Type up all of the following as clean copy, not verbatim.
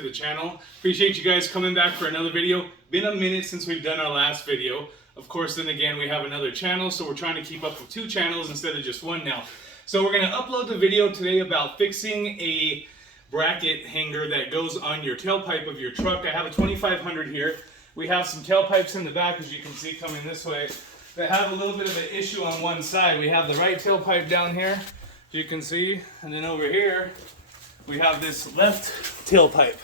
to the channel. Appreciate you guys coming back for another video. Been a minute since we've done our last video. Of course, then again, we have another channel, so we're trying to keep up with 2 channels instead of just 1 now. So we're going to upload the video today about fixing a bracket hanger that goes on your tailpipe of your truck. I have a 2500 here. We have some tailpipes in the back, as you can see, coming this way, that have a little bit of an issue on one side. We have the right tailpipe down here, as you can see, and then over here, we have this left tailpipe.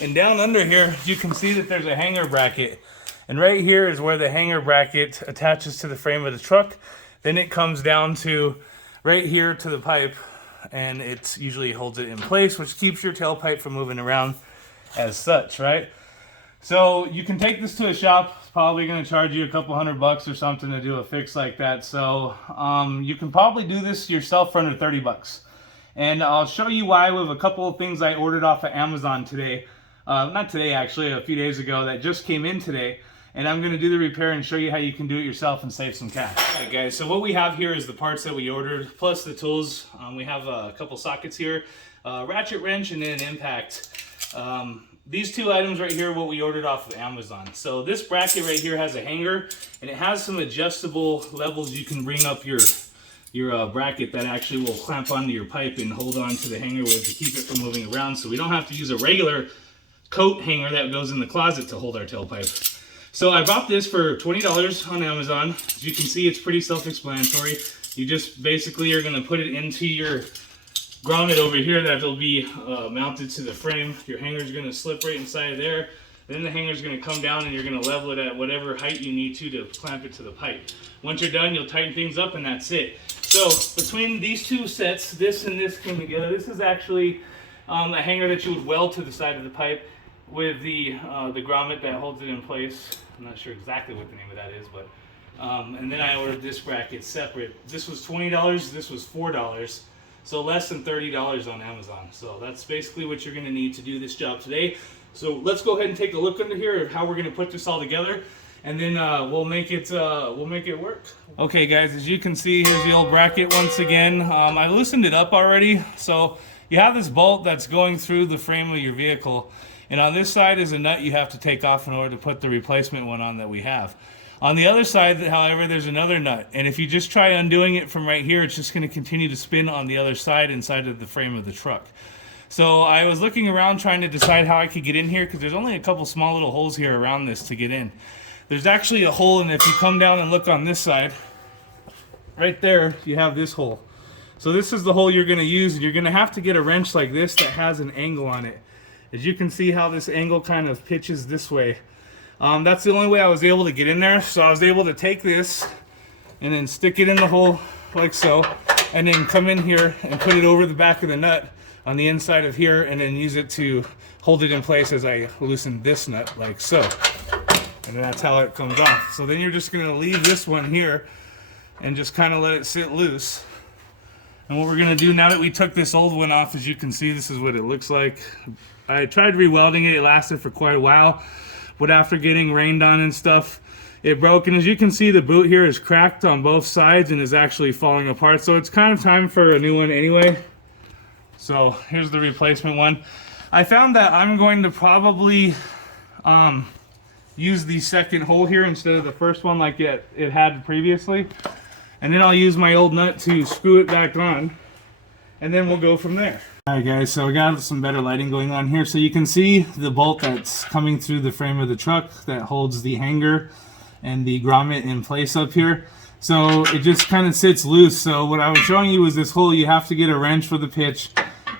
And down under here, you can see that there's a hanger bracket. And right here is where the hanger bracket attaches to the frame of the truck. Then it comes down to right here to the pipe, and it usually holds it in place, which keeps your tailpipe from moving around as such, right? So you can take this to a shop. It's probably going to charge you a couple $100 or something to do a fix like that. So you can probably do this yourself for under $30. And I'll show you why with a couple of things I ordered off of Amazon today. Not today, actually, a few days ago, that just came in today. And I'm going to do the repair and show you how you can do it yourself and save some cash. All right, guys, so what we have here is the parts that we ordered, plus the tools. We have a couple sockets here, a ratchet wrench, and then an impact. These 2 items right here are what we ordered off of Amazon. So this bracket right here has a hanger, and it has some adjustable levels you can bring up your bracket that actually will clamp onto your pipe and hold on to the hanger with to keep it from moving around, so we don't have to use a regular coat hanger that goes in the closet to hold our tailpipe. So I bought this for $20 on Amazon. As you can see, it's pretty self-explanatory. You just basically are going to put it into your grommet over here that'll be mounted to the frame. Your hanger's going to slip right inside of there. Then the hanger's going to come down and you're going to level it at whatever height you need to clamp it to the pipe. Once you're done, you'll tighten things up and that's it. So between these 2 sets, this and this came together. This is actually a hanger that you would weld to the side of the pipe with the grommet that holds it in place. I'm not sure exactly what the name of that is, but and then I ordered this bracket separate. This was $20, this was $4. So less than $30 on Amazon. So that's basically what you're going to need to do this job today. So let's go ahead and take a look under here of how we're going to put this all together, and then we'll make it work. Okay, guys, as you can see, here's the old bracket once again. I loosened it up already. So you have this bolt that's going through the frame of your vehicle, and on this side is a nut you have to take off in order to put the replacement one on that we have. On the other side, however, there's another nut, and if you just try undoing it from right here, it's just going to continue to spin on the other side inside of the frame of the truck. So I was looking around trying to decide how I could get in here, because there's only a couple small little holes here around this to get in. There's actually a hole, and if you come down and look on this side, right there, you have this hole. So this is the hole you're going to use, and you're going to have to get a wrench like this that has an angle on it. As you can see how this angle kind of pitches this way. That's the only way I was able to get in there. So I was able to take this and then stick it in the hole like so, and then come in here and put it over the back of the nut on the inside of here, and then use it to hold it in place as I loosen this nut like so. And then that's how it comes off. So then you're just going to leave this one here and just kind of let it sit loose. And what we're going to do now that we took this old one off, as you can see, this is what it looks like. I tried re-welding it. It lasted for quite a while. But after getting rained on and stuff, it broke. And as you can see, the boot here is cracked on both sides and is actually falling apart. So it's kind of time for a new one anyway. So here's the replacement one. I found that I'm going to probably use the second hole here instead of the first one like it had previously. And then I'll use my old nut to screw it back on. And then we'll go from there. Alright guys, so we got some better lighting going on here. So you can see the bolt that's coming through the frame of the truck that holds the hanger and the grommet in place up here. So it just kind of sits loose. So what I was showing you was this hole. You have to get a wrench for the pitch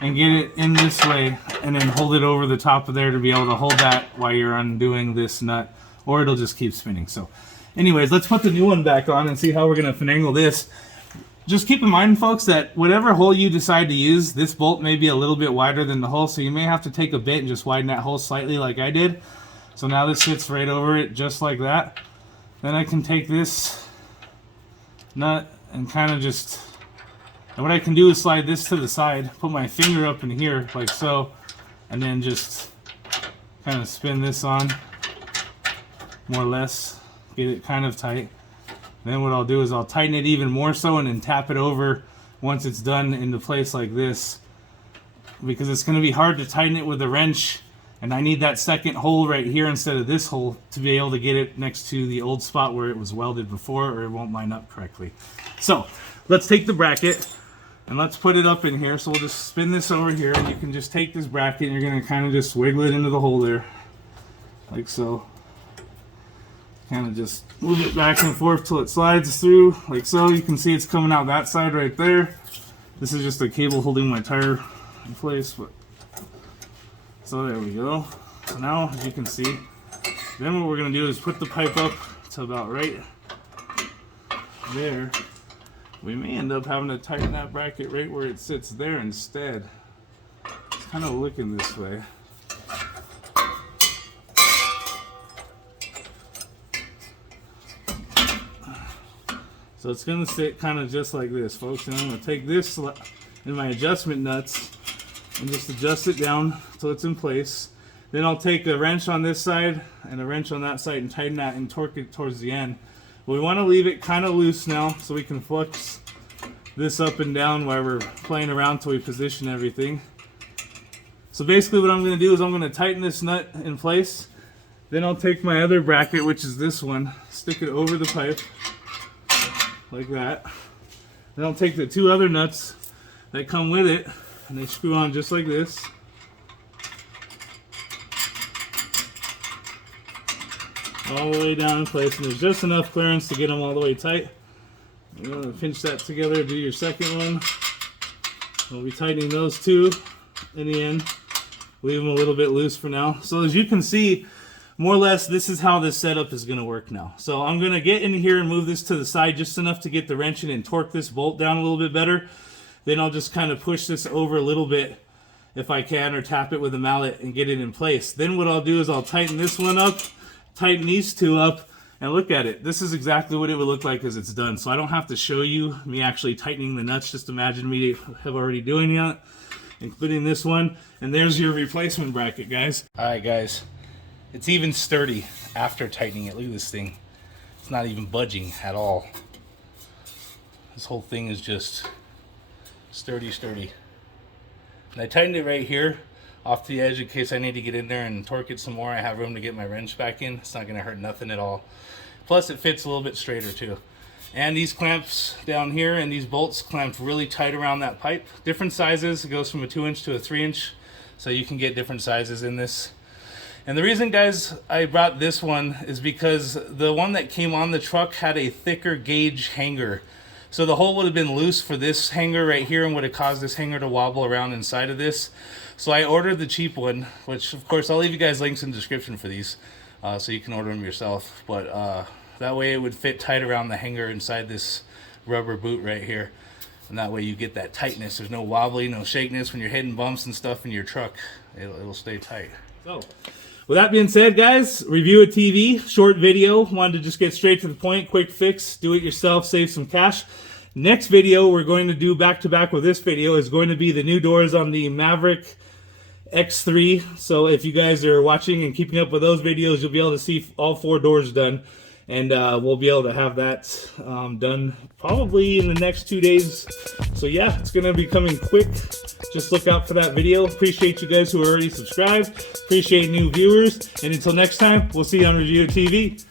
and get it in this way and then hold it over the top of there to be able to hold that while you're undoing this nut, or it'll just keep spinning. So anyways, let's put the new one back on and see how we're going to finagle this. Just keep in mind, folks, that whatever hole you decide to use, this bolt may be a little bit wider than the hole, so you may have to take a bit and just widen that hole slightly like I did. So now this sits right over it just like that. Then I can take this nut and kind of just, and what I can do is slide this to the side, put my finger up in here like so, and then just kind of spin this on, more or less, get it kind of tight. Then what I'll do is I'll tighten it even more so and then tap it over once it's done into place like this, because it's going to be hard to tighten it with a wrench And I need that second hole right here instead of this hole to be able to get it next to the old spot where it was welded before, or it won't line up correctly. So let's take the bracket and let's put it up in here. So we'll just spin this over here, and you can just take this bracket and you're going to kind of just wiggle it into the hole there, like so. Kind of just move it back and forth till it slides through, like so. You can see it's coming out that side right there. This is just a cable holding my tire in place, but so there we go. So now, as you can see, then what we're going to do is put the pipe up to about right there. We may end up having to tighten that bracket right where it sits there instead. It's kind of looking this way. So it's going to sit kind of just like this, folks. And I'm going to take this in my adjustment nuts and just adjust it down till it's in place. Then I'll take a wrench on this side and a wrench on that side and tighten that and torque it towards the end. We want to leave it kind of loose now so we can flex this up and down while we're playing around till we position everything. So basically what I'm going to do is I'm going to tighten this nut in place. Then I'll take my other bracket, which is this one, stick it over the pipe like that. Then I'll take the two other nuts that come with it and they screw on just like this. All the way down in place, and there's just enough clearance to get them all the way tight. You're going to pinch that together, do your second one. We'll be tightening those two in the end. Leave them a little bit loose for now. So as you can see, more or less, this is how this setup is going to work now. So I'm going to get in here and move this to the side just enough to get the wrench in and torque this bolt down a little bit better. Then I'll just kind of push this over a little bit if I can, or tap it with a mallet and get it in place. Then what I'll do is I'll tighten this one up, tighten these two up, and look at it. This is exactly what it would look like as it's done. So I don't have to show you me actually tightening the nuts. Just imagine me have already doing that, including this one. And there's your replacement bracket, guys. All right, guys. It's even sturdy after tightening it. Look at this thing. It's not even budging at all. This whole thing is just sturdy. And I tightened it right here off the edge in case I need to get in there and torque it some more. I have room to get my wrench back in. It's not going to hurt nothing at all. Plus it fits a little bit straighter too. And these clamps down here and these bolts clamped really tight around that pipe. Different sizes. It goes from a 2-inch to a 3-inch. So you can get different sizes in this. And the reason, guys, I brought this one is because the one that came on the truck had a thicker gauge hanger. So the hole would have been loose for this hanger right here and would have caused this hanger to wobble around inside of this. So I ordered the cheap one, which of course I'll leave you guys links in the description for these, so you can order them yourself. But that way it would fit tight around the hanger inside this rubber boot right here. And that way you get that tightness. There's no wobbly, no shakiness when you're hitting bumps and stuff in your truck. It'll stay tight. So with that being said, guys, review a TV, short video. Wanted to just get straight to the point, quick fix, do it yourself, save some cash. Next video we're going to do back to back with this video is going to be the new doors on the Maverick X3. So if you guys are watching and keeping up with those videos, you'll be able to see all 4 doors done. And we'll be able to have that done probably in the next 2 days. So yeah, it's going to be coming quick. Just look out for that video. Appreciate you guys who are already subscribed. Appreciate new viewers. And until next time, we'll see you on Review TV.